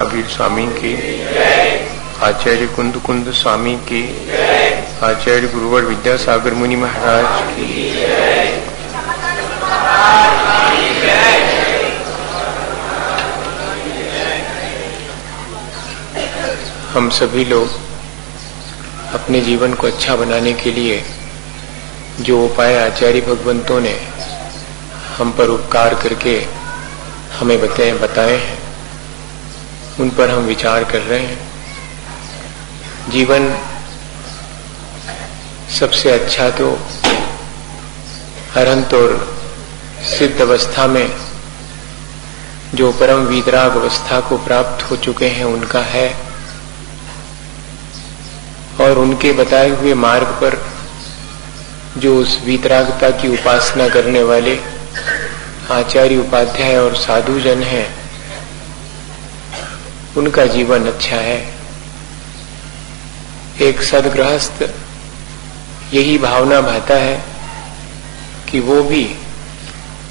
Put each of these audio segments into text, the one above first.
कबीर स्वामी की, आचार्य कुंद कुंद स्वामी की, आचार्य गुरुवर विद्यासागर मुनि महाराज की। हम सभी लोग अपने जीवन को अच्छा बनाने के लिए जो उपाय आचार्य भगवंतों ने हम पर उपकार करके हमें बताए हैं, उन पर हम विचार कर रहे हैं। जीवन सबसे अच्छा तो अरहंत और सिद्ध अवस्था में जो परम वीतराग अवस्था को प्राप्त हो चुके हैं उनका है, और उनके बताए हुए मार्ग पर जो उस वीतरागता की उपासना करने वाले आचार्य उपाध्याय और साधु जन हैं, उनका जीवन अच्छा है। एक सदगृहस्थ यही भावना भाता है कि वो भी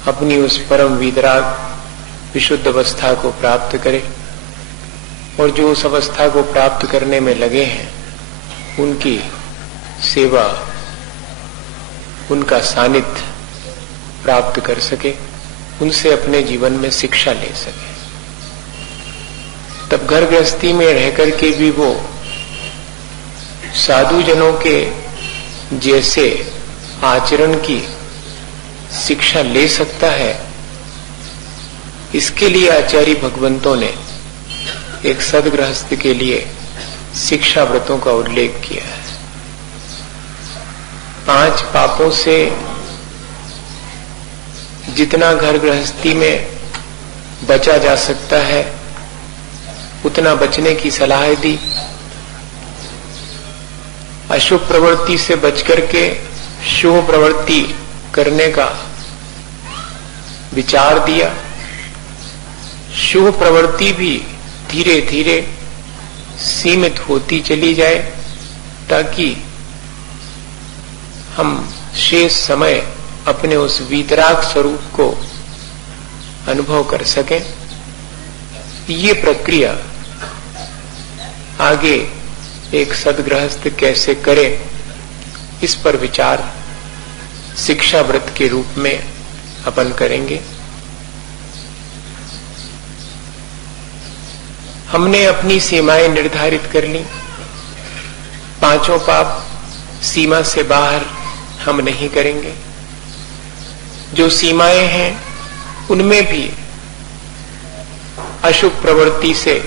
अपनी उस परम वीतराग विशुद्ध अवस्था को प्राप्त करे, और जो उस अवस्था को प्राप्त करने में लगे हैं उनकी सेवा, उनका सानिध्य प्राप्त कर सके, उनसे अपने जीवन में शिक्षा ले सके। तब घर गृहस्थी में रह करके भी वो साधु जनों के जैसे आचरण की शिक्षा ले सकता है। इसके लिए आचार्य भगवंतों ने एक सदगृहस्थ के लिए शिक्षा व्रतों का उल्लेख किया है। 5 पापों से जितना घर गृहस्थी में बचा जा सकता है उतना बचने की सलाह दी। अशुभ प्रवृत्ति से बच करके शुभ प्रवृत्ति करने का विचार दिया। शुभ प्रवृत्ति भी धीरे धीरे सीमित होती चली जाए, ताकि हम शेष समय अपने उस वीतराग स्वरूप को अनुभव कर सकें। ये प्रक्रिया आगे एक सदगृहस्थ कैसे करे, इस पर विचार शिक्षा व्रत के रूप में अपन करेंगे। हमने अपनी सीमाएं निर्धारित कर ली। 5 पाप सीमा से बाहर हम नहीं करेंगे। जो सीमाएं हैं उनमें भी अशुभ प्रवृत्ति से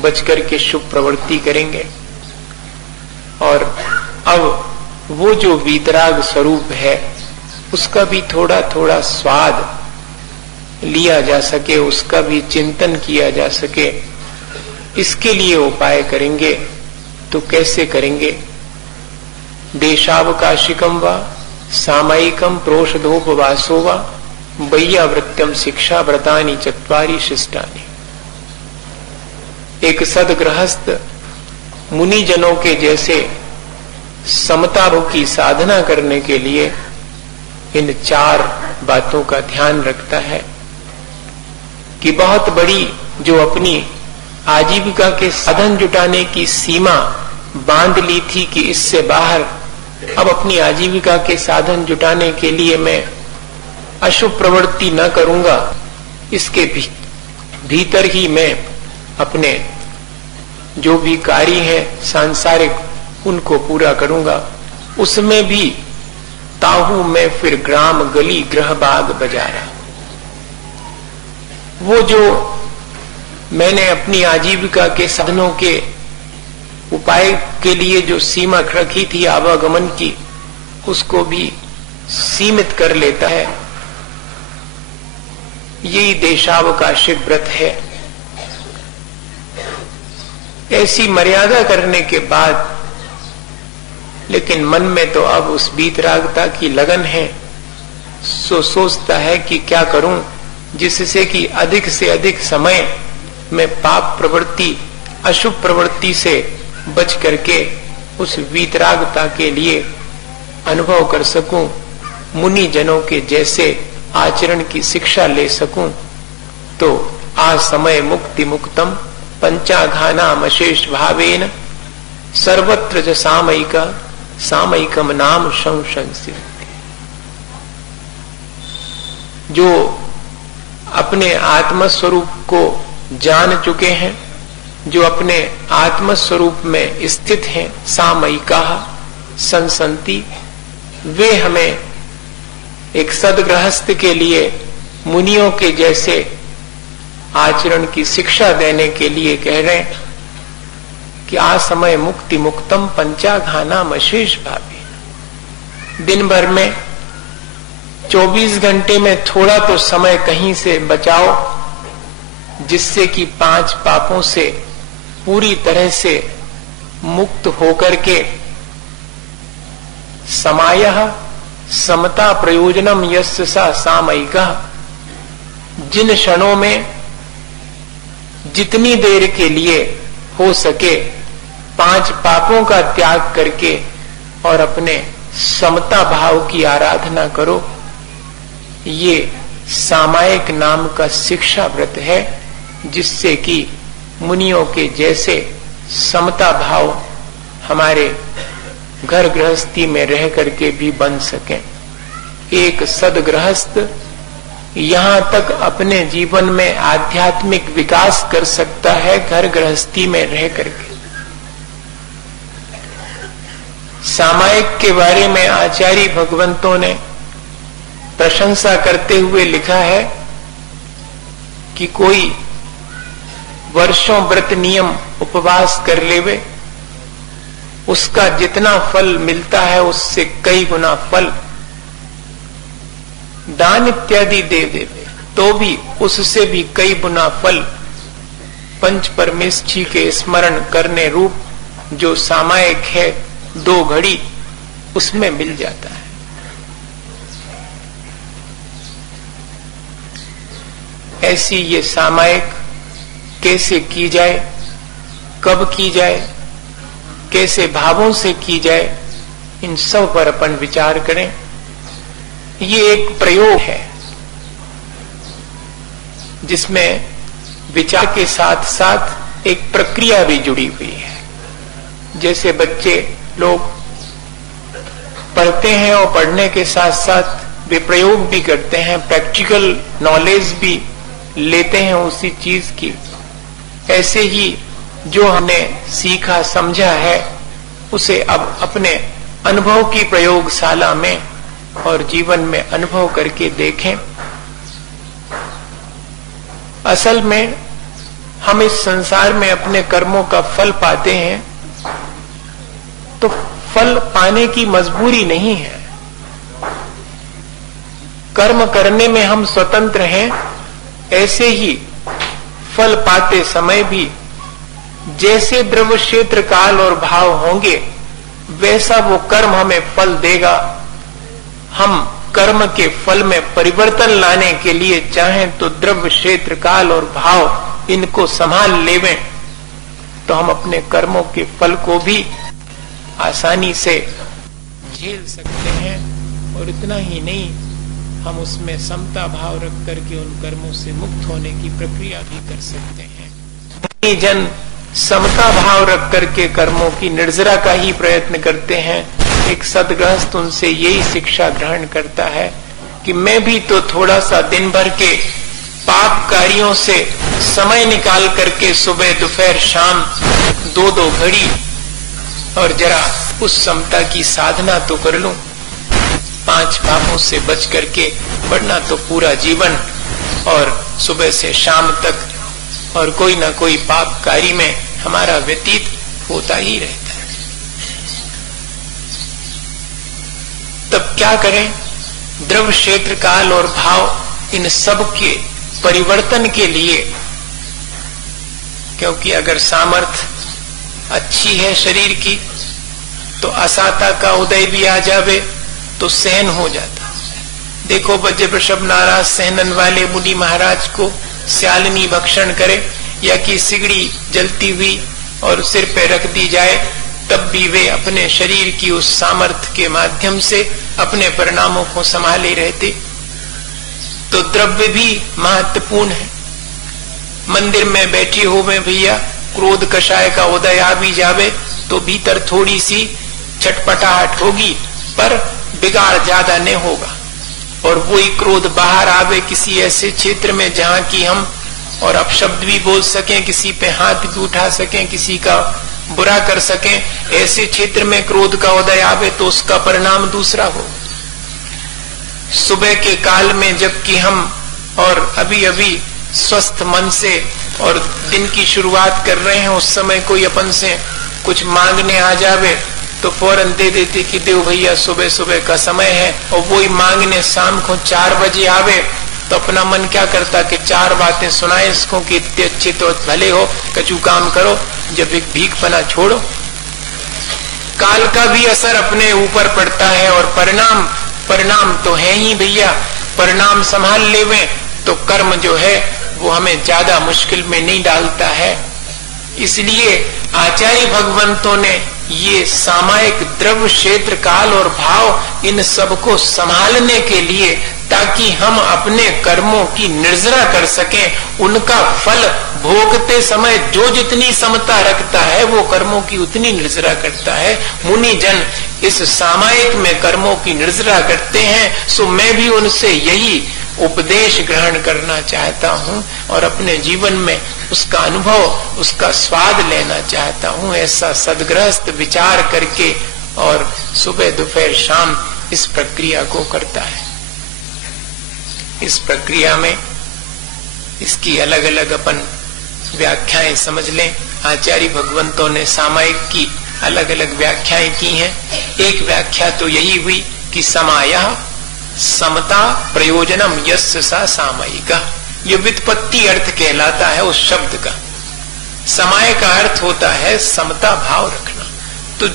बचकर के शुभ प्रवृत्ति करेंगे, और अब वो जो वीतराग स्वरूप है उसका भी थोड़ा थोड़ा स्वाद लिया जा सके, उसका भी चिंतन किया जा सके, इसके लिए उपाय करेंगे। तो कैसे करेंगे? देशावकाशिकम व सामयिकम प्रोषधोपवासो व वैयावृत्यम शिक्षा व्रतानि 4 शिष्टानि। एक सदगृहस्थ मुनि जनों के जैसे समता की साधना करने के लिए इन 4 बातों का ध्यान रखता है कि बहुत बड़ी जो अपनी आजीविका के साधन जुटाने की सीमा बांध ली थी कि इससे बाहर अब अपनी आजीविका के साधन जुटाने के लिए मैं अशुभ प्रवृत्ति न करूंगा, इसके भीतर ही मैं अपने जो भी कार्य है सांसारिक उनको पूरा करूंगा। उसमें भी ताहू मैं फिर ग्राम गली गृह बाग बजारा। वो जो मैंने अपनी आजीविका के साधनों के उपाय के लिए जो सीमा रखी थी आवागमन की, उसको भी सीमित कर लेता है। यही देशावकाशिक व्रत है। ऐसी मर्यादा करने के बाद लेकिन मन में तो अब उस वीतरागता की लगन है, सो सोचता है कि क्या करूं जिससे कि अधिक से अधिक समय में पाप प्रवृत्ति अशुभ प्रवृत्ति से बच करके उस वीतरागता के लिए अनुभव कर सकूं, मुनि जनों के जैसे आचरण की शिक्षा ले सकूं। तो आ समय मुक्ति मुक्तम पंचाघानाम अशेष भावेन सर्वत्र च सामयिकम नाम संशंसित। जो अपने आत्मस्वरूप को जान चुके हैं, जो अपने आत्मस्वरूप में स्थित हैं, सामयिका संसंति, वे हमें एक सदगृहस्थ के लिए मुनियों के जैसे आचरण की शिक्षा देने के लिए कह रहे हैं कि आ समय मुक्ति मुक्तम पंचाघानाम अशेष भावे। दिन भर में 24 घंटे में थोड़ा तो समय कहीं से बचाओ, जिससे कि 5 पापों से पूरी तरह से मुक्त होकर के समायः समता प्रयोजनम यस्य सा सामयिका, जिन क्षणों में जितनी देर के लिए हो सके 5 पापों का त्याग करके और अपने समता भाव की आराधना करो, ये सामायिक नाम का शिक्षा व्रत है, जिससे कि मुनियों के जैसे समता भाव हमारे घर गृहस्थी में रह करके भी बन सके। एक सदगृहस्थ यहाँ तक अपने जीवन में आध्यात्मिक विकास कर सकता है घर गृहस्थी में रह करके। सामायिक के बारे में आचार्य भगवंतों ने प्रशंसा करते हुए लिखा है कि कोई वर्षों व्रत नियम उपवास कर लेवे, उसका जितना फल मिलता है उससे कई गुना फल दान इत्यादि दे देवे, तो भी उससे भी कई गुना फल पंच परमेष्ठी के स्मरण करने रूप जो सामायिक है 2 घड़ी, उसमें मिल जाता है। ऐसी ये सामायिक कैसे की जाए, कब की जाए, कैसे भावों से की जाए, इन सब पर अपन विचार करें। ये एक प्रयोग है जिसमें विचार के साथ साथ एक प्रक्रिया भी जुड़ी हुई है। जैसे बच्चे लोग पढ़ते हैं और पढ़ने के साथ साथ वे प्रयोग भी करते हैं, प्रैक्टिकल नॉलेज भी लेते हैं उसी चीज की, ऐसे ही जो हमने सीखा समझा है उसे अब अपने अनुभव की प्रयोगशाला में और जीवन में अनुभव करके देखें। असल में हम इस संसार में अपने कर्मों का फल पाते हैं, तो फल पाने की मजबूरी नहीं है। कर्म करने में हम स्वतंत्र हैं, ऐसे ही फल पाते समय भी जैसे द्रव्य क्षेत्र काल और भाव होंगे वैसा वो कर्म हमें फल देगा। हम कर्म के फल में परिवर्तन लाने के लिए चाहें तो द्रव्य क्षेत्र काल और भाव इनको संभाल लेवें, तो हम अपने कर्मों के फल को भी आसानी से झेल सकते हैं। और इतना ही नहीं, हम उसमें समता भाव रख करके उन कर्मों से मुक्त होने की प्रक्रिया भी कर सकते हैं। जन समता भाव रख करके कर्मों की निर्जरा का ही प्रयत्न करते हैं। एक सदगृहस्थ उनसे यही शिक्षा ग्रहण करता है कि मैं भी तो थोड़ा सा दिन भर के पाप कार्यों से समय निकाल करके सुबह दोपहर शाम 2-2 घड़ी और जरा उस समता की साधना तो कर लूं, 5 पापों से बच करके, वरना तो पूरा जीवन और सुबह से शाम तक और कोई ना कोई पाप कार्य में हमारा व्यतीत होता ही रहता है। तब क्या करें? द्रव्य क्षेत्र काल और भाव इन सब के परिवर्तन के लिए, क्योंकि अगर सामर्थ अच्छी है शरीर की तो असाता का उदय भी आ जावे तो सहन हो जाता। देखो बज्र वृषभ नाराज सहनन वाले मुनि महाराज को स्यालिनी भक्षण करे या कि सिगड़ी जलती हुई और सिर पे रख दी जाए, तब भी वे अपने शरीर की उस सामर्थ्य के माध्यम से अपने परिणामों को संभाले रहते। तो द्रव्य भी महत्वपूर्ण है। मंदिर में बैठी हो में भैया क्रोध कषाय का उदय आ भी जावे तो भीतर थोड़ी सी छटपटाहट होगी, पर बिगाड़ ज्यादा नहीं होगा। और वही क्रोध बाहर आवे किसी ऐसे क्षेत्र में जहां की हम और अपशब्द भी बोल सकें, किसी पे हाथ भी उठा सकें, किसी का बुरा कर सकें, ऐसे क्षेत्र में क्रोध का उदय आवे तो उसका परिणाम दूसरा हो। सुबह के काल में जबकि हम और अभी अभी स्वस्थ मन से और दिन की शुरुआत कर रहे हैं, उस समय कोई अपन से कुछ मांगने आ जावे तो फौरन दे देते कि देव भैया सुबह सुबह का समय है, और वही मांगने शाम को 4 बजे आवे तो अपना मन क्या करता कि 4 बातें सुनाए इसको कि इतने अच्छे तो भले हो, कचू काम करो, जब एक भीखपना छोड़ो। काल का भी असर अपने ऊपर पड़ता है और परिणाम तो है ही भैया। परिणाम संभाल लेवे तो कर्म जो है वो हमें ज्यादा मुश्किल में नहीं डालता है। इसलिए आचार्य भगवंतों ने ये सामायिक द्रव्य, क्षेत्र, काल और भाव इन सबको संभालने के लिए, ताकि हम अपने कर्मों की निर्जरा कर सकें, उनका फल भोगते समय जो जितनी समता रखता है वो कर्मों की उतनी निर्जरा करता है। मुनि जन इस सामायिक में कर्मों की निर्जरा करते हैं, सो मैं भी उनसे यही उपदेश ग्रहण करना चाहता हूँ और अपने जीवन में उसका अनुभव, उसका स्वाद लेना चाहता हूँ। ऐसा सदगृहस्थ विचार करके और सुबह दोपहर शाम इस प्रक्रिया को करता है। इस प्रक्रिया में इसकी अलग अलग अपन व्याख्याएं समझ लें। आचार्य भगवंतों ने सामायिक की अलग अलग व्याख्याएं की हैं। एक व्याख्या तो यही हुई कि समायः समता प्रयोजनम यस्य सा सामयिका। ये व्युत्पत्ति अर्थ कहलाता है उस शब्द का। समय का अर्थ होता है समता भाव रखना। तो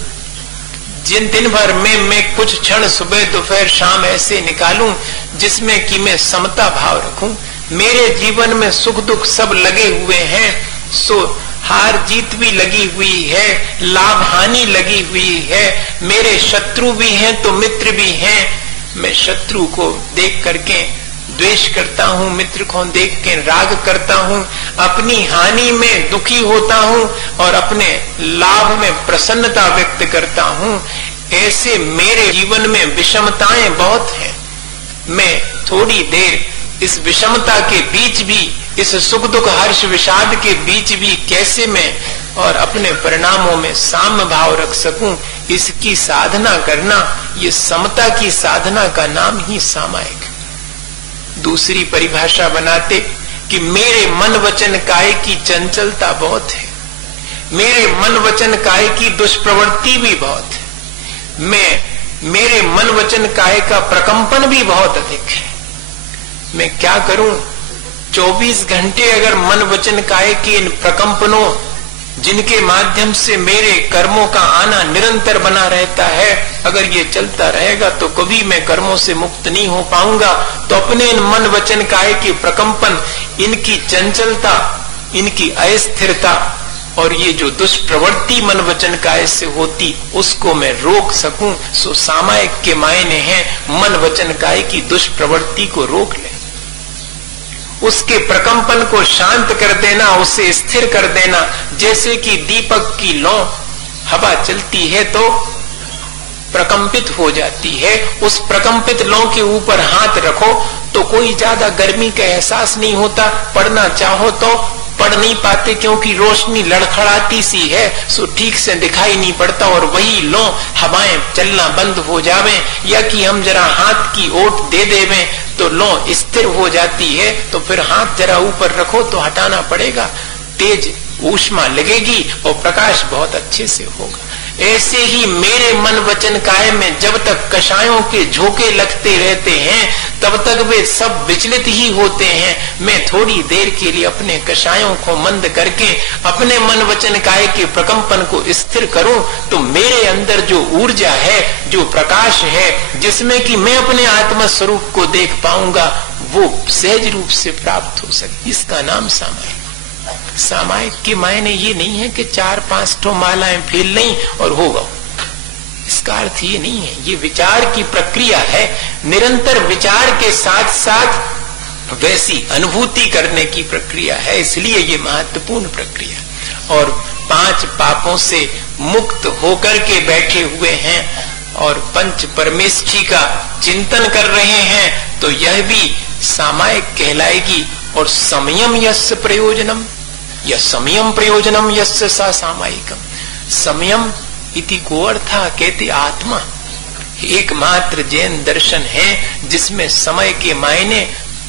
जिन दिन भर में मैं कुछ क्षण सुबह दोपहर शाम ऐसे निकालूं जिसमें कि मैं समता भाव रखूं। मेरे जीवन में सुख दुख सब लगे हुए हैं, सो हार जीत भी लगी हुई है, लाभ हानि लगी हुई है, मेरे शत्रु भी हैं तो मित्र भी हैं। मैं शत्रु को देख करके द्वेष करता हूँ, मित्र को देख के राग करता हूँ, अपनी हानि में दुखी होता हूँ और अपने लाभ में प्रसन्नता व्यक्त करता हूँ। ऐसे मेरे जीवन में विषमताएं बहुत हैं। मैं थोड़ी देर इस विषमता के बीच भी, इस सुख दुख हर्ष विषाद के बीच भी कैसे मैं और अपने परिणामों में साम्य भाव रख सकूं, इसकी साधना करना, ये समता की साधना का नाम ही सामायिक। दूसरी परिभाषा बनाते कि मेरे मन वचन काय की चंचलता बहुत है, मेरे मन वचन काय की दुष्प्रवृत्ति भी बहुत है, मेरे मन वचन काय का प्रकंपन भी बहुत अधिक है। मैं क्या करूं? 24 घंटे अगर मन वचन काय के इन प्रकंपनों, जिनके माध्यम से मेरे कर्मों का आना निरंतर बना रहता है, अगर ये चलता रहेगा तो कभी मैं कर्मों से मुक्त नहीं हो पाऊंगा। तो अपने इन मन वचन काय के प्रकंपन, इनकी चंचलता, इनकी अस्थिरता और ये जो दुष्प्रवृत्ति मन वचन काय से होती, उसको मैं रोक सकूं। सो सामायिक के मायने हैं मन वचन काय की दुष्प्रवृत्ति को रोक ले, उसके प्रकंपन को शांत कर देना, उसे स्थिर कर देना। जैसे कि दीपक की लौ हवा चलती है तो प्रकंपित हो जाती है, उस प्रकंपित लौ के ऊपर हाथ रखो तो कोई ज्यादा गर्मी का एहसास नहीं होता। पढ़ना चाहो तो पढ़ नहीं पाते क्योंकि रोशनी लड़खड़ाती सी है, सो ठीक से दिखाई नहीं पड़ता। और वही लो हवाएं चलना बंद हो जावे या कि हम जरा हाथ की ओट दे देवें तो लो स्थिर हो जाती है। तो फिर हाथ जरा ऊपर रखो तो हटाना पड़ेगा, तेज ऊष्मा लगेगी और प्रकाश बहुत अच्छे से होगा। ऐसे ही मेरे मन वचन काय में जब तक कषायों के झोंके लगते रहते हैं तब तक वे सब विचलित ही होते हैं। मैं थोड़ी देर के लिए अपने कषायों को मंद करके अपने मन वचन काय के प्रकंपन को स्थिर करूं तो मेरे अंदर जो ऊर्जा है, जो प्रकाश है, जिसमें कि मैं अपने आत्म स्वरूप को देख पाऊंगा, वो सहज रूप से प्राप्त हो सके। इसका नाम सामायिक। सामायिक के मायने ये नहीं है कि 4-5 ठो मालाएं फेल नहीं और होगा, इसका अर्थ ये नहीं है। ये विचार की प्रक्रिया है। निरंतर विचार के साथ साथ वैसी अनुभूति करने की प्रक्रिया है, इसलिए ये महत्वपूर्ण प्रक्रिया। और 5 पापों से मुक्त होकर के बैठे हुए हैं और पंच परमेष्ठी का चिंतन कर रहे हैं, तो यह भी सामायिक कहलाएगी। और संयम यस्य प्रयोजनम, या संयम प्रयोजनम यस्य सा सामायिकम। संयम इति को अर्था कहते आत्मा। एकमात्र जैन दर्शन है जिसमें समय के मायने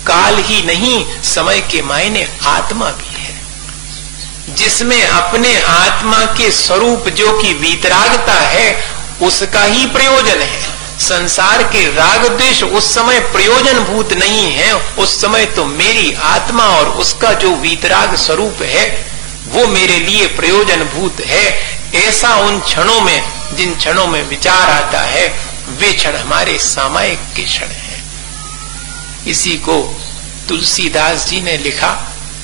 काल ही नहीं, समय के मायने आत्मा भी है, जिसमें अपने आत्मा के स्वरूप जो कि वीतरागता है उसका ही प्रयोजन है। संसार के राग द्वेष उस समय प्रयोजन भूत नहीं है, उस समय तो मेरी आत्मा और उसका जो वीतराग स्वरूप है वो मेरे लिए प्रयोजन भूत है। ऐसा उन क्षणों में, जिन क्षणों में विचार आता है, वे क्षण हमारे सामायिक के क्षण हैं। इसी को तुलसीदास जी ने लिखा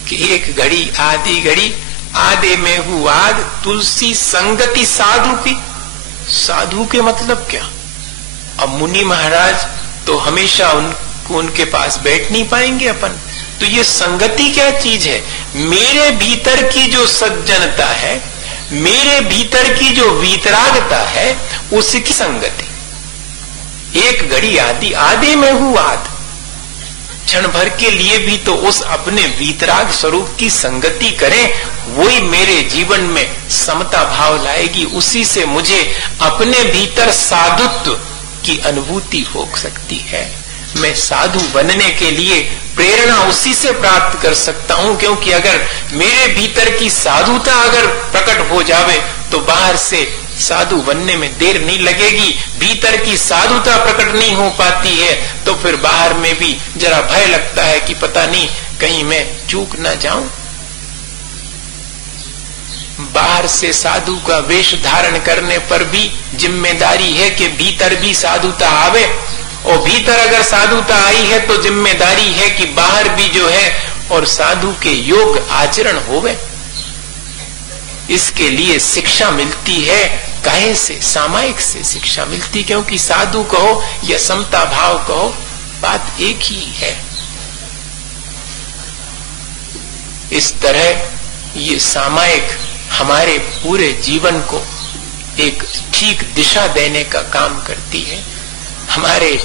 कि एक घड़ी आधी घड़ी आधे में हूँ आद, तुलसी संगति साधु की। साधु के मतलब क्या? अब मुनि महाराज तो हमेशा उनके पास बैठ नहीं पाएंगे अपन, तो ये संगति क्या चीज है? मेरे भीतर की जो सज्जनता है, मेरे भीतर की जो वीतरागता है, उसकी संगति। एक घड़ी आदि आधे में हूँ आद, क्षण भर के लिए भी तो उस अपने वीतराग स्वरूप की संगति करें, वही मेरे जीवन में समता भाव लाएगी। उसी से मुझे अपने भीतर साधुत्व की अनुभूति हो सकती है। मैं साधु बनने के लिए प्रेरणा उसी से प्राप्त कर सकता हूं, क्योंकि अगर मेरे भीतर की साधुता अगर प्रकट हो जावे तो बाहर से साधु बनने में देर नहीं लगेगी। भीतर की साधुता प्रकट नहीं हो पाती है तो फिर बाहर में भी जरा भय लगता है कि पता नहीं कहीं मैं चूक ना जाऊं। बाहर से साधु का वेश धारण करने पर भी जिम्मेदारी है कि भीतर भी साधुता आवे, और भीतर अगर साधुता आई है तो जिम्मेदारी है कि बाहर भी जो है और साधु के योग आचरण होवे। इसके लिए शिक्षा मिलती है, काहे से? सामायिक से शिक्षा मिलती, क्योंकि साधु कहो या समता भाव कहो, बात एक ही है। इस तरह ये सामायिक हमारे पूरे जीवन को एक ठीक दिशा देने का काम करती है। हमारे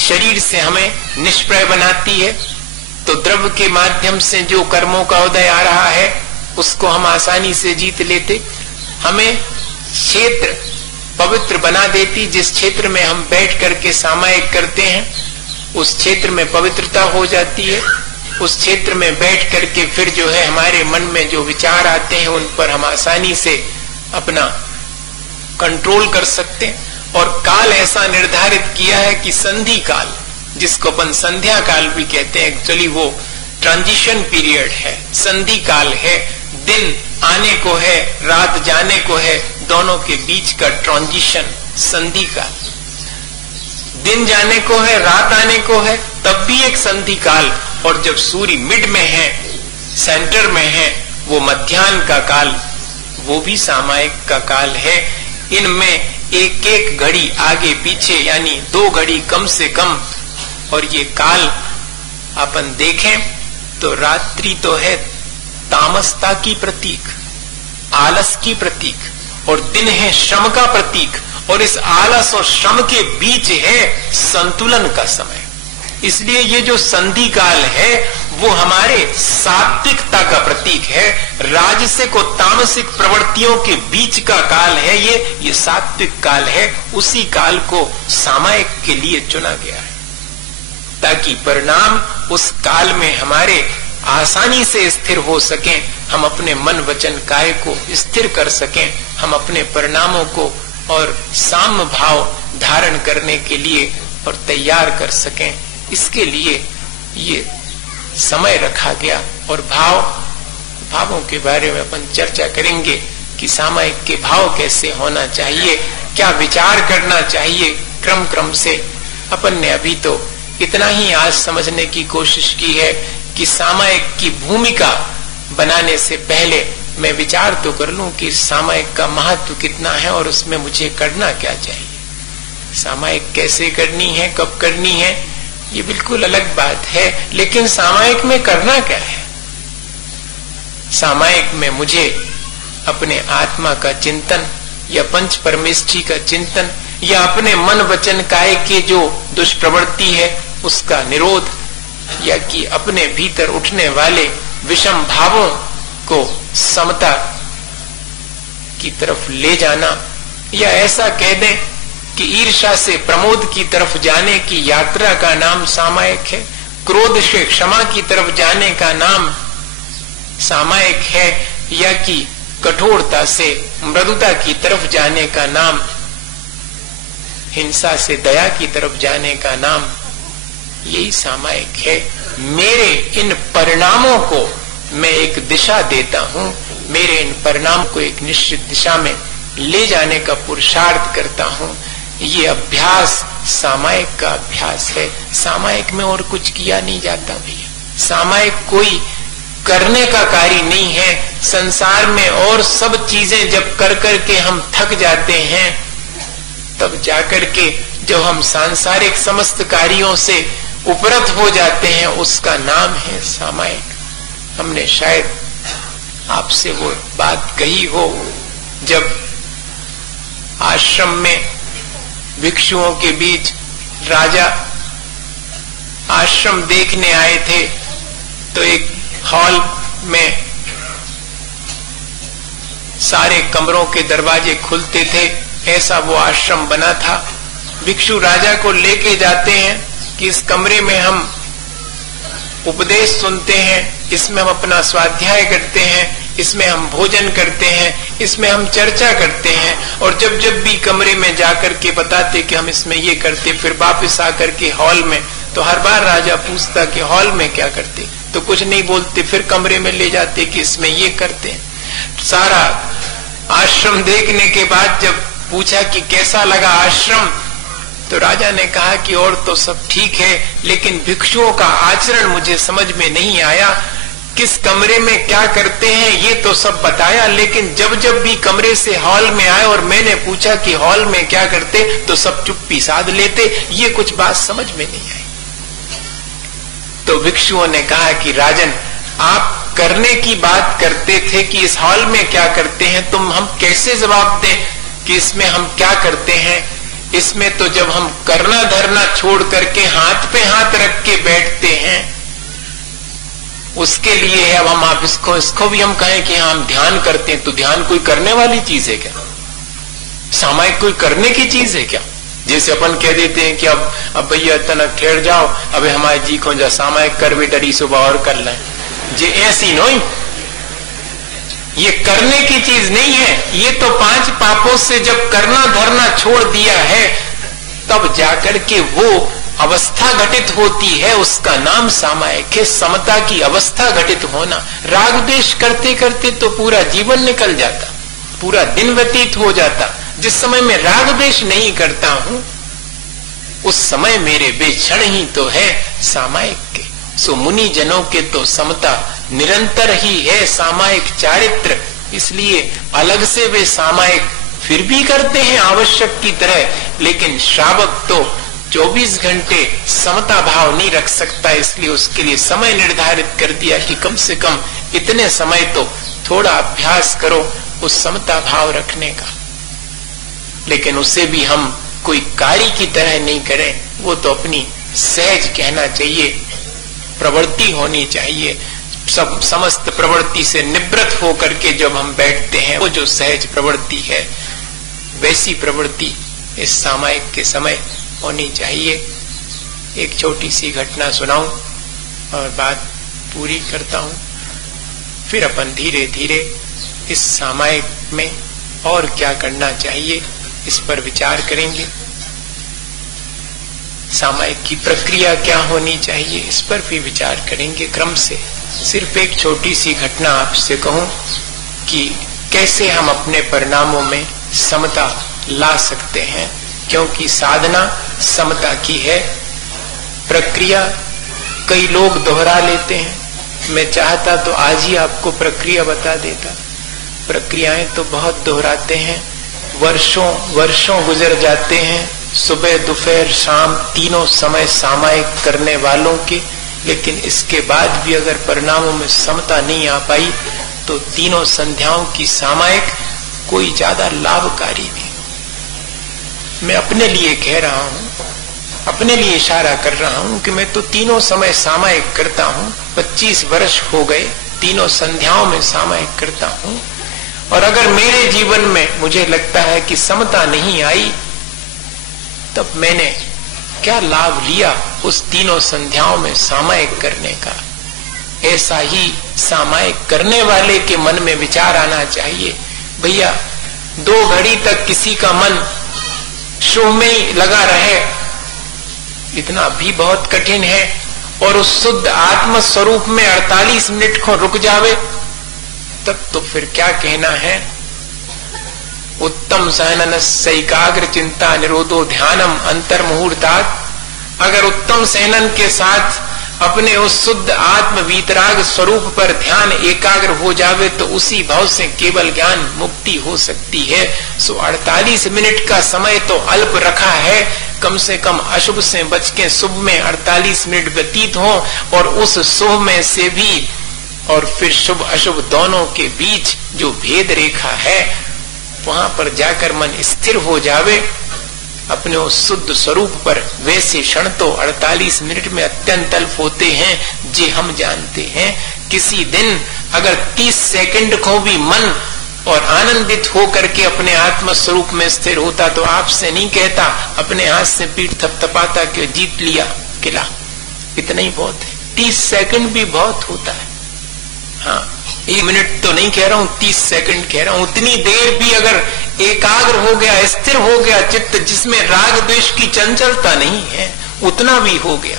शरीर से हमें निष्प्रय बनाती है, तो द्रव्य के माध्यम से जो कर्मों का उदय आ रहा है उसको हम आसानी से जीत लेते। हमें क्षेत्र पवित्र बना देती, जिस क्षेत्र में हम बैठ करके सामायिक करते हैं उस क्षेत्र में पवित्रता हो जाती है। उस क्षेत्र में बैठ करके फिर जो है हमारे मन में जो विचार आते हैं उन पर हम आसानी से अपना कंट्रोल कर सकते हैं। और काल ऐसा निर्धारित किया है कि संधि काल, जिसको अपन संध्या काल भी कहते हैं, एक्चुअली वो ट्रांजिशन पीरियड है, संधि काल है। दिन आने को है, रात जाने को है, दोनों के बीच का ट्रांजिशन संधि काल। दिन जाने को है, रात आने को है, तब भी एक संधि काल। और जब सूर्य मिड में है, सेंटर में है, वो मध्याह्न का काल, वो भी सामायिक का काल है। इनमें एक एक घड़ी आगे पीछे यानी 2 घड़ी कम से कम। और ये काल अपन देखें तो रात्रि तो है तामसता की प्रतीक, आलस की प्रतीक, और दिन है श्रम का प्रतीक। और इस आलस और श्रम के बीच है संतुलन का समय। इसलिए ये जो संधि काल है वो हमारे सात्विकता का प्रतीक है। राजसिक और तामसिक प्रवृत्तियों के बीच का काल है ये सात्विक काल है। उसी काल को सामायिक के लिए चुना गया है ताकि परिणाम उस काल में हमारे आसानी से स्थिर हो सकें। हम अपने मन वचन काय को स्थिर कर सकें, हम अपने परिणामों को और साम्य भाव धारण करने के लिए और तैयार कर सकें। इसके लिए ये समय रखा गया। और भावों के बारे में अपन चर्चा करेंगे कि सामायिक के भाव कैसे होना चाहिए, क्या विचार करना चाहिए क्रम क्रम से। अपन ने अभी तो इतना ही आज समझने की कोशिश की है कि सामायिक की भूमिका बनाने से पहले मैं विचार तो कर लूं कि सामायिक का महत्व कितना है और उसमें मुझे करना क्या चाहिए। सामायिक कैसे करनी है, कब करनी है, ये बिल्कुल अलग बात है। लेकिन सामायिक में करना क्या है? सामायिक में मुझे अपने आत्मा का चिंतन या पंच परमेष्ठी का चिंतन या अपने मन वचन काया के जो दुष्प्रवृत्ति है उसका निरोध, या कि अपने भीतर उठने वाले विषम भावों को समता की तरफ ले जाना, या ऐसा कह दें कि ईर्ष्या से प्रमोद की तरफ जाने की यात्रा का नाम सामायिक है। क्रोध से क्षमा की तरफ जाने का नाम सामायिक है, या कि कठोरता से मृदुता की तरफ जाने का नाम, हिंसा से दया की तरफ जाने का नाम, यही सामायिक है। मेरे इन परिणामों को मैं एक दिशा देता हूं, मेरे इन परिणाम को एक निश्चित दिशा में ले जाने का पुरुषार्थ करता हूं। ये अभ्यास सामायिक का अभ्यास है। सामायिक में और कुछ किया नहीं जाता भैया। सामायिक कोई करने का कार्य नहीं है। संसार में और सब चीजें जब कर करके हम थक जाते हैं, तब जाकर के जब हम सांसारिक समस्त कार्यों से उपरत हो जाते हैं, उसका नाम है सामायिक। हमने शायद आपसे वो बात कही हो, जब आश्रम में भिक्षुओं के बीच राजा आश्रम देखने आए थे, तो एक हॉल में सारे कमरों के दरवाजे खुलते थे, ऐसा वो आश्रम बना था। भिक्षु राजा को लेके जाते हैं कि इस कमरे में हम उपदेश सुनते हैं, इसमें हम अपना स्वाध्याय करते हैं, इसमें हम भोजन करते हैं, इसमें हम चर्चा करते हैं। और जब जब भी कमरे में जाकर के बताते कि हम इसमें ये करते, फिर वापस आकर के हॉल में, तो हर बार राजा पूछता कि हॉल में क्या करते, तो कुछ नहीं बोलते, फिर कमरे में ले जाते कि इसमें ये करते हैं। सारा आश्रम देखने के बाद जब पूछा कि कैसा लगा आश्रम, तो राजा ने कहा कि और तो सब ठीक है, लेकिन भिक्षुओं का आचरण मुझे समझ में नहीं आया। किस कमरे में क्या करते हैं ये तो सब बताया, लेकिन जब जब भी कमरे से हॉल में आए और मैंने पूछा कि हॉल में क्या करते, तो सब चुप्पी साध लेते, ये कुछ बात समझ में नहीं आई। तो भिक्षुओं ने कहा कि राजन, आप करने की बात करते थे कि इस हॉल में क्या करते हैं, तुम हम कैसे जवाब दें कि इसमें हम क्या करते हैं। इसमें तो जब हम करना धरना छोड़ करके हाथ पे हाथ रख के बैठते हैं, उसके लिए अब हम आप इसको भी हम कहें कि हम ध्यान करते हैं, तो ध्यान कोई करने वाली चीज है क्या? सामायिक कोई करने की चीज है क्या? जैसे अपन कह देते हैं कि अब भैया तनक ठहर जाओ, अब हमारे जी को जा सामायिक कर बेटरी सुबह और कर लें, जे ऐसी नहीं, ये करने की चीज नहीं है। ये तो 5 पापों से जब करना धरना छोड़ दिया है, तब जाकर के वो अवस्था घटित होती है, उसका नाम सामायिक है। समता की अवस्था घटित होना। राग द्वेष करते करते तो पूरा जीवन निकल जाता, पूरा दिन व्यतीत हो जाता। जिस समय मैं राग द्वेष नहीं करता हूं, उस समय मेरे बेक्षण ही तो है सामायिक के। सो मुनि जनों के तो समता निरंतर ही है, सामायिक चारित्र। इसलिए अलग से वे सामायिक फिर भी करते हैं आवश्यक की तरह, लेकिन श्रावक तो 24 घंटे समता भाव नहीं रख सकता, इसलिए उसके लिए समय निर्धारित कर दिया कि कम से कम इतने समय तो थोड़ा अभ्यास करो उस समता भाव रखने का। लेकिन उसे भी हम कोई कार्य की तरह नहीं करें, वो तो अपनी सहज कहना चाहिए, प्रवृत्ति होनी चाहिए। सब समस्त प्रवृत्ति से निवृत्त होकर के जब हम बैठते हैं, वो जो सहज प्रवृत्ति है, वैसी प्रवृत्ति इस सामायिक के समय होनी चाहिए। एक छोटी सी घटना सुनाऊं और बात पूरी करता हूं, फिर अपन धीरे धीरे इस सामायिक में और क्या करना चाहिए इस पर विचार करेंगे। सामायिक की प्रक्रिया क्या होनी चाहिए, इस पर भी विचार करेंगे क्रम से। सिर्फ एक छोटी सी घटना आपसे कहूं कि कैसे हम अपने परिणामों में समता ला सकते हैं, क्योंकि साधना समता की है। प्रक्रिया कई लोग दोहरा लेते हैं, मैं चाहता तो आज ही आपको प्रक्रिया बता देता। प्रक्रियाएं तो बहुत दोहराते हैं, वर्षों वर्षों गुजर जाते हैं, सुबह दोपहर शाम तीनों समय सामायिक करने वालों के, लेकिन इसके बाद भी अगर परिणामों में समता नहीं आ पाई तो तीनों संध्याओं की सामायिक कोई ज्यादा लाभकारी नहीं। मैं अपने लिए कह रहा हूं, अपने लिए इशारा कर रहा हूं कि मैं तो तीनों समय सामायिक करता हूं, 25 वर्ष हो गए तीनों संध्याओं में सामायिक करता हूं, और अगर मेरे जीवन में मुझे लगता है कि समता नहीं आई, तब मैंने क्या लाभ लिया उस तीनों संध्याओं में सामायिक करने का। ऐसा ही सामायिक करने वाले के मन में विचार आना चाहिए, भैया 2 घड़ी तक किसी का मन शोह में ही लगा रहे, इतना भी बहुत कठिन है, और उस शुद्ध आत्म स्वरूप में 48 मिनट को रुक जावे, तब तो फिर क्या कहना है। उत्तम सहननस्य एकाग्र चिंता निरोधो ध्यानम अंतर मुहूर्तात्। अगर उत्तम सहनन के साथ अपने उस शुद्ध आत्म वीतराग स्वरूप पर ध्यान एकाग्र हो जावे तो उसी भाव से केवल ज्ञान मुक्ति हो सकती है। सो 48 मिनट का समय तो अल्प रखा है, कम से कम अशुभ से बच के शुभ में 48 मिनट व्यतीत हो, और उस शुभ में से भी और फिर शुभ अशुभ दोनों के बीच जो भेद रेखा है वहां पर जाकर मन स्थिर हो जावे अपने उस शुद्ध स्वरूप पर। वैसे क्षण तो 48 मिनट में अत्यंत अल्प होते हैं, जे हम जानते हैं। किसी दिन अगर 30 सेकंड को भी मन और आनंदित हो करके अपने आत्म स्वरूप में स्थिर होता तो आपसे नहीं कहता, अपने हाथ से पीठ थपथपाता कि जीत लिया किला। इतना ही बहुत है, 30 सेकंड भी बहुत होता है। हाँ, 1 मिनट तो नहीं कह रहा हूं, 30 सेकंड कह रहा हूं। उतनी देर भी अगर एकाग्र हो गया, स्थिर हो गया चित्त, जिसमें राग द्वेष की चंचलता नहीं है, उतना भी हो गया।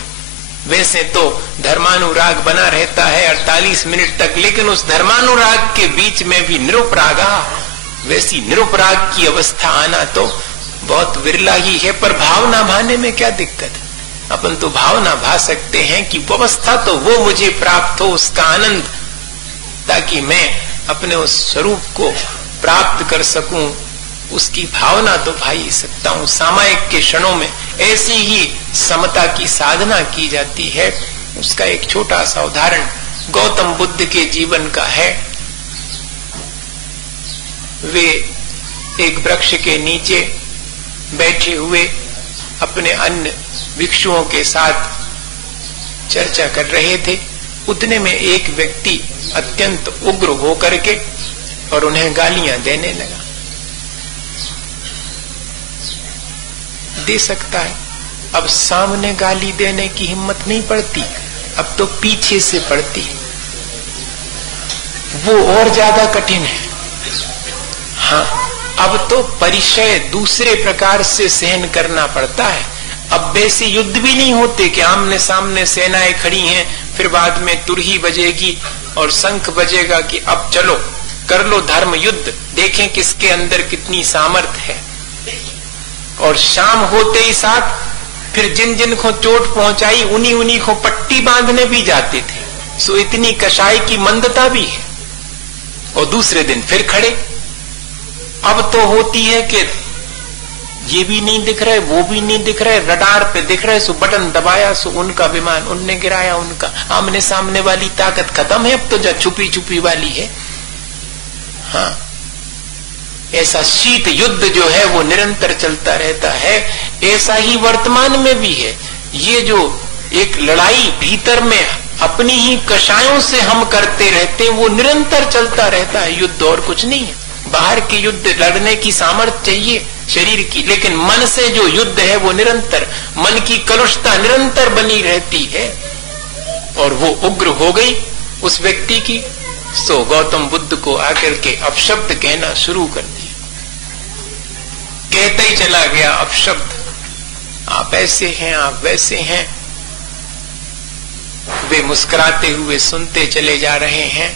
वैसे तो धर्मानुराग बना रहता है 48 मिनट तक, लेकिन उस धर्मानुराग के बीच में भी निरुपरागा, वैसी निरुपराग की अवस्था आना तो बहुत विरला ही है। पर भावना भाने में क्या दिक्कत है, अपन तो भावना भा सकते हैं कि व्यवस्था तो वो मुझे प्राप्त हो, उसका आनंद, ताकि मैं अपने उस स्वरूप को प्राप्त कर सकूं, उसकी भावना तो भा ही सकता हूं। सामायिक के क्षणों में ऐसी ही समता की साधना की जाती है। उसका एक छोटा सा उदाहरण गौतम बुद्ध के जीवन का है। वे एक वृक्ष के नीचे बैठे हुए अपने अन्य भिक्षुओं के साथ चर्चा कर रहे थे। उतने में एक व्यक्ति अत्यंत उग्र होकर के और उन्हें गालियां देने लगा। दे सकता है, अब सामने गाली देने की हिम्मत नहीं पड़ती, अब तो पीछे से पड़ती, वो और ज्यादा कठिन है। हाँ, अब तो परिचय दूसरे प्रकार से सहन करना पड़ता है। अब वैसे युद्ध भी नहीं होते कि आमने सामने सेनाएं खड़ी हैं, फिर बाद में तुरही बजेगी और शंख बजेगा कि अब चलो कर लो धर्म युद्ध, देखें किसके अंदर कितनी सामर्थ्य है। और शाम होते ही साथ फिर जिन जिन को चोट पहुंचाई उन्हीं को पट्टी बांधने भी जाते थे। सो इतनी कषाय की मंदता भी है। और दूसरे दिन फिर खड़े। अब तो होती है कि ये भी नहीं दिख रहा है, वो भी नहीं दिख रहा है, रडार पे दिख रहा है, सो बटन दबाया, सो उनका विमान उनने गिराया, उनका आमने सामने वाली ताकत खत्म है, अब तो जो छुपी छुपी वाली है। हाँ, ऐसा शीत युद्ध जो है वो निरंतर चलता रहता है। ऐसा ही वर्तमान में भी है। ये जो एक लड़ाई भीतर में अपनी ही कषायों से हम करते रहते हैं, वो निरंतर चलता रहता है युद्ध, और कुछ नहीं है। बाहर के युद्ध लड़ने की सामर्थ्य चाहिए शरीर की, लेकिन मन से जो युद्ध है वो निरंतर, मन की कलुषता निरंतर बनी रहती है। और वो उग्र हो गई उस व्यक्ति की, सो गौतम बुद्ध को आकर के अपशब्द कहना शुरू कर दिया। कहता ही चला गया अपशब्द, आप ऐसे हैं, आप वैसे हैं। वे मुस्कुराते हुए सुनते चले जा रहे हैं।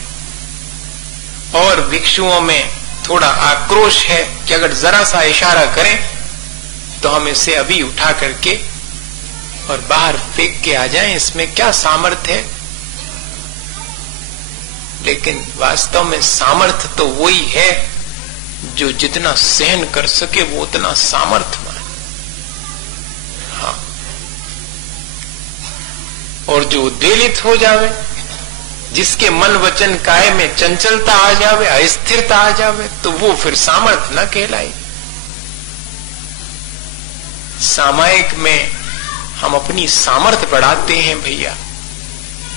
और भिक्षुओं में थोड़ा आक्रोश है कि अगर जरा सा इशारा करें तो हम इसे अभी उठा करके और बाहर फेंक के आ जाएं, इसमें क्या सामर्थ्य है। लेकिन वास्तव में सामर्थ्य तो वही है जो जितना सहन कर सके वो उतना सामर्थ्यवान। और जो उद्वेलित हो जावे, जिसके मन वचन काय में चंचलता आ जावे, अस्थिरता आ जावे, तो वो फिर सामर्थ्य न कहलाए। सामायिक में हम अपनी सामर्थ्य बढ़ाते हैं भैया,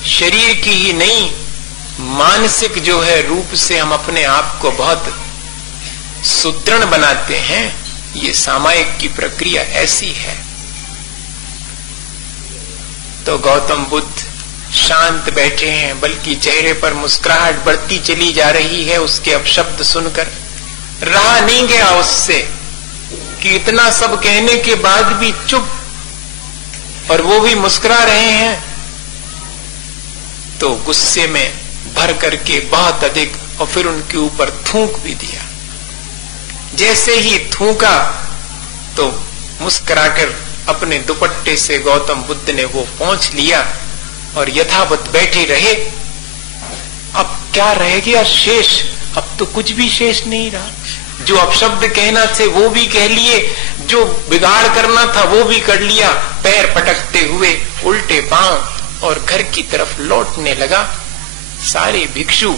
शरीर की ही नहीं, मानसिक जो है रूप से हम अपने आप को बहुत सुदृढ़ बनाते हैं। ये सामायिक की प्रक्रिया ऐसी है। तो गौतम बुद्ध शांत बैठे हैं, बल्कि चेहरे पर मुस्कुराहट बढ़ती चली जा रही है उसके अपशब्द सुनकर। रहा नहीं गया उससे कि इतना सब कहने के बाद भी चुप, और वो भी मुस्कुरा रहे हैं। तो गुस्से में भर करके बहुत अधिक, और फिर उनके ऊपर थूक भी दिया। जैसे ही थूका तो मुस्कुराकर अपने दुपट्टे से गौतम बुद्ध ने वो पोंछ लिया और यथावत बैठे रहे। अब क्या रह गया शेष? अब तो कुछ भी शेष नहीं रहा। जो अपशब्द कहना थे वो भी कह लिए, जो बिगाड़ करना था वो भी कर लिया। पैर पटकते हुए उल्टे पांव और घर की तरफ लौटने लगा। सारे भिक्षु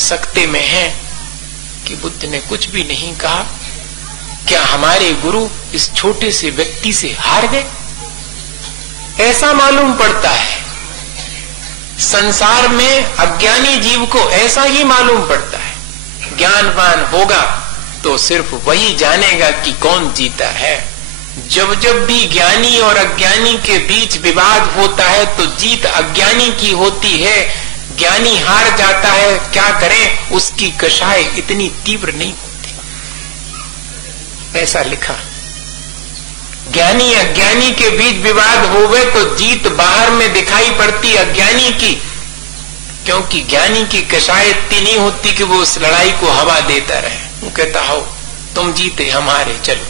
सकते में हैं कि बुद्ध ने कुछ भी नहीं कहा। क्या हमारे गुरु इस छोटे से व्यक्ति से हार गए? ऐसा मालूम पड़ता है। संसार में अज्ञानी जीव को ऐसा ही मालूम पड़ता है। ज्ञानवान होगा तो सिर्फ वही जानेगा कि कौन जीता है। जब जब भी ज्ञानी और अज्ञानी के बीच विवाद होता है तो जीत अज्ञानी की होती है। ज्ञानी हार जाता है, क्या करें, उसकी कषाय इतनी तीव्र नहीं होती। ऐसा लिखा। ज्ञानी अज्ञानी के बीच विवाद होवे तो जीत बाहर में दिखाई पड़ती अज्ञानी की, क्योंकि ज्ञानी की कषाय इतनी नहीं होती कि वो उस लड़ाई को हवा देता रहे। वो कहता हो तुम जीते हम हारे, चलो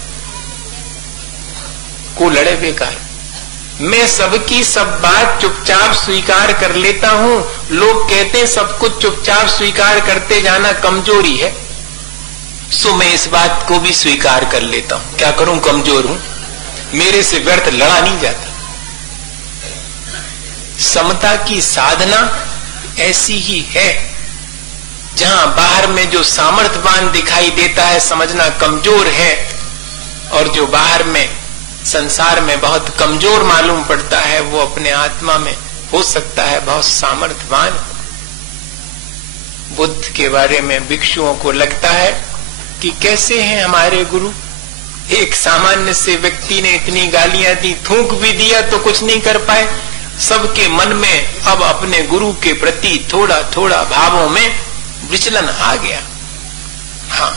को लड़े बेकार। मैं सबकी सब बात चुपचाप स्वीकार कर लेता हूं। लोग कहते हैं सब कुछ चुपचाप स्वीकार करते जाना कमजोरी है, सो मैं इस बात को भी स्वीकार कर लेता हूं। क्या करूं, कमजोर हूं, मेरे से व्यर्थ लड़ा नहीं जाता। समता की साधना ऐसी ही है, जहां बाहर में जो सामर्थ्यवान दिखाई देता है समझना कमजोर है, और जो बाहर में संसार में बहुत कमजोर मालूम पड़ता है वो अपने आत्मा में हो सकता है बहुत सामर्थ्यवान। बुद्ध के बारे में भिक्षुओं को लगता है कि कैसे हैं हमारे गुरु। एक सामान्य से व्यक्ति ने इतनी गालियां दी, थूक भी दिया तो कुछ नहीं कर पाए। सबके मन में अब अपने गुरु के प्रति थोड़ा थोड़ा भावों में विचलन आ गया। हाँ,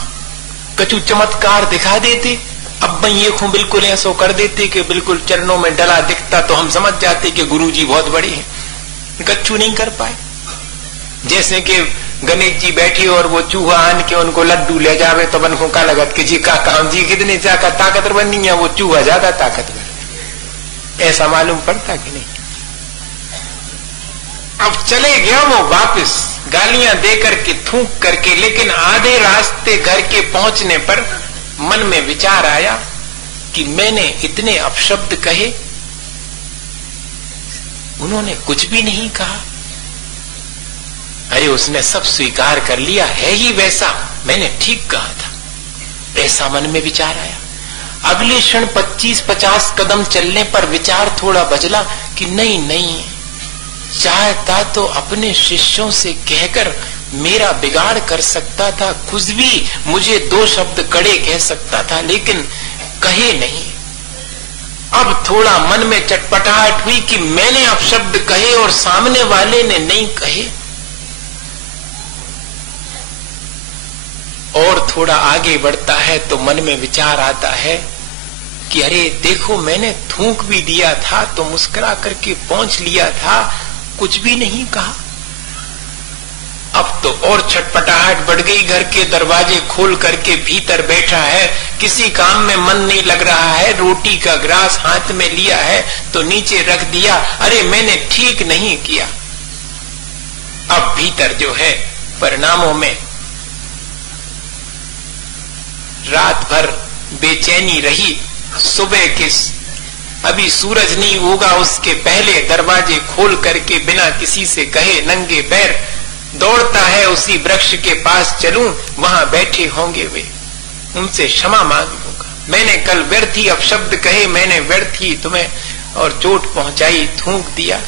कछु चमत्कार दिखा देते, अब मैं ये खूं बिल्कुल ऐसा कर देते कि बिल्कुल चरणों में डला दिखता तो हम समझ जाते कि गुरु जी बहुत बड़े हैं। कछु नहीं कर पाए। जैसे कि गणेश जी बैठे और वो चूहा आन के उनको लड्डू ले जावे तो बन को का लगत कि जी का जी कितने ताकतवर बनी है, वो चूहा ज्यादा ताकतवर। ऐसा मालूम पड़ता कि नहीं। अब चले गया वो वापस गालियां देकर के थूक करके, लेकिन आधे रास्ते घर के पहुंचने पर मन में विचार आया कि मैंने इतने अपशब्द कहे, उन्होंने कुछ भी नहीं कहा। अरे उसने सब स्वीकार कर लिया, है ही वैसा, मैंने ठीक कहा था। ऐसा मन में विचार आया। अगले क्षण 25-50 कदम चलने पर विचार थोड़ा बदला कि नहीं नहीं, चाहता तो अपने शिष्यों से कहकर मेरा बिगाड़ कर सकता था, खुद भी मुझे 2 शब्द कड़े कह सकता था, लेकिन कहे नहीं। अब थोड़ा मन में चटपटाहट हुई कि मैंने अपशब्द कहे और सामने वाले ने नहीं कहे। और थोड़ा आगे बढ़ता है तो मन में विचार आता है कि अरे देखो, मैंने थूक भी दिया था तो मुस्कुरा करके पहुंच लिया था, कुछ भी नहीं कहा। अब तो और छटपटाहट बढ़ गई। घर के दरवाजे खोल करके भीतर बैठा है, किसी काम में मन नहीं लग रहा है, रोटी का ग्रास हाथ में लिया है तो नीचे रख दिया, अरे मैंने ठीक नहीं किया। अब भीतर जो है परिणामों में रात भर बेचैनी रही। सुबह के अभी सूरज नहीं उगा उसके पहले दरवाजे खोल करके बिना किसी से कहे नंगे पैर दौड़ता है उसी वृक्ष के पास चलूं, वहां बैठे होंगे वे, उनसे क्षमा मांग लूंगा। मैंने कल व्यर्थी अपशब्द कहे, मैंने व्यर्थी तुम्हें और चोट पहुंचाई, थूक दिया।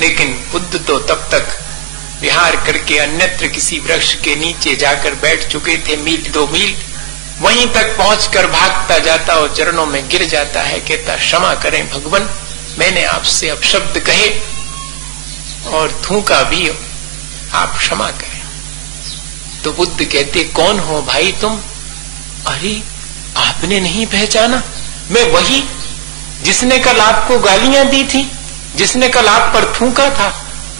लेकिन बुद्ध तो तब तक विहार करके अन्यत्र किसी वृक्ष के नीचे जाकर बैठ चुके थे, मील 2 मील। वहीं तक पहुंचकर भागता जाता और चरणों में गिर जाता है, कहता क्षमा करें भगवान, मैंने आपसे अपशब्द कहे और थूका भी, आप क्षमा करें। तो बुद्ध कहते कौन हो भाई तुम? अरे आपने नहीं पहचाना? मैं वही जिसने कल आपको गालियां दी थी, जिसने कल आप पर थूका था।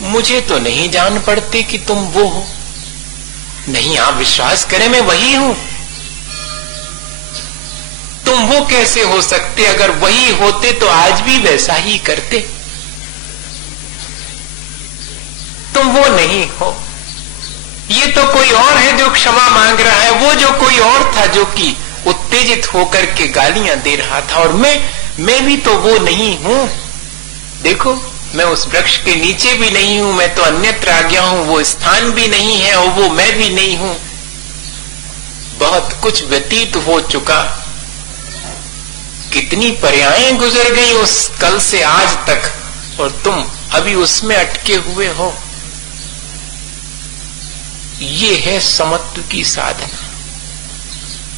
मुझे तो नहीं जान पड़ते कि तुम वो हो। नहीं, आप विश्वास करें मैं वही हूं। तुम वो कैसे हो सकते? अगर वही होते तो आज भी वैसा ही करते। तुम वो नहीं हो। ये तो कोई और है जो क्षमा मांग रहा है, वो जो कोई और था जो कि उत्तेजित होकर के गालियां दे रहा था, और मैं भी तो वो नहीं हूं। देखो, मैं उस वृक्ष के नीचे भी नहीं हूं, मैं तो अन्यत्र आ गया हूं, वो स्थान भी नहीं है और वो मैं भी नहीं हूं। बहुत कुछ व्यतीत हो चुका, कितनी पर्यायें गुजर गई उस कल से आज तक, और तुम अभी उसमें अटके हुए हो। ये है समत्व की साधना।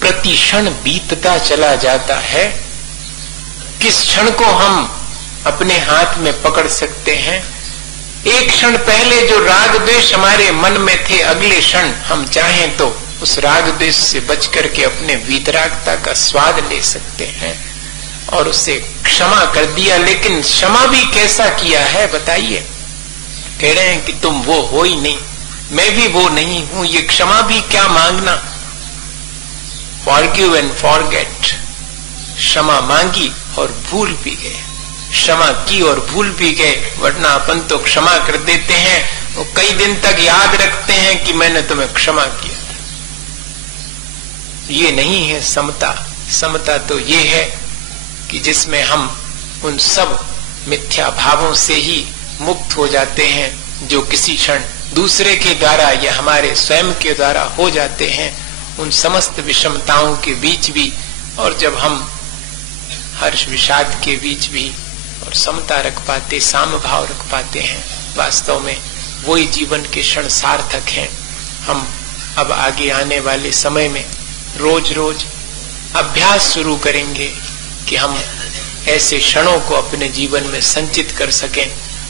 प्रति क्षण बीतता चला जाता है। किस क्षण को हम अपने हाथ में पकड़ सकते हैं? एक क्षण पहले जो राग द्वेष हमारे मन में थे, अगले क्षण हम चाहें तो उस राग द्वेष से बच करके अपने वीतरागता का स्वाद ले सकते हैं और उसे क्षमा कर दिया। लेकिन क्षमा भी कैसा किया है बताइए? कह रहे हैं कि तुम वो हो ही नहीं, मैं भी वो नहीं हूं। ये क्षमा भी क्या मांगना? Forgive and forget. क्षमा मांगी और भूल भी गए, क्षमा की और भूल भी गए। वरना अपन तो क्षमा कर देते हैं, वो कई दिन तक याद रखते हैं कि मैंने तुम्हें क्षमा किया था। ये नहीं है समता। समता तो ये है कि जिसमें हम उन सब मिथ्या भावों से ही मुक्त हो जाते हैं जो किसी क्षण दूसरे के द्वारा या हमारे स्वयं के द्वारा हो जाते हैं। उन समस्त विषमताओं के बीच भी, और जब हम हर्ष विषाद के बीच भी और समता रख पाते, साम भाव रख पाते हैं, वास्तव में वही जीवन के क्षण सार्थक हैं। हम अब आगे आने वाले समय में रोज रोज अभ्यास शुरू करेंगे कि हम ऐसे क्षणों को अपने जीवन में संचित कर सकें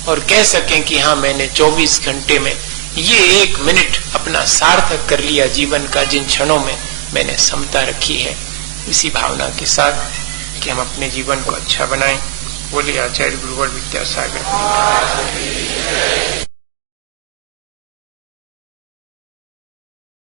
और कह सकें कि हाँ, मैंने 24 घंटे में ये 1 मिनट अपना सार्थक कर लिया जीवन का, जिन क्षणों में मैंने समता रखी है। इसी भावना के साथ कि हम अपने जीवन को अच्छा बनाएं। बोलिए आचार्य गुरुवर विद्यासागर।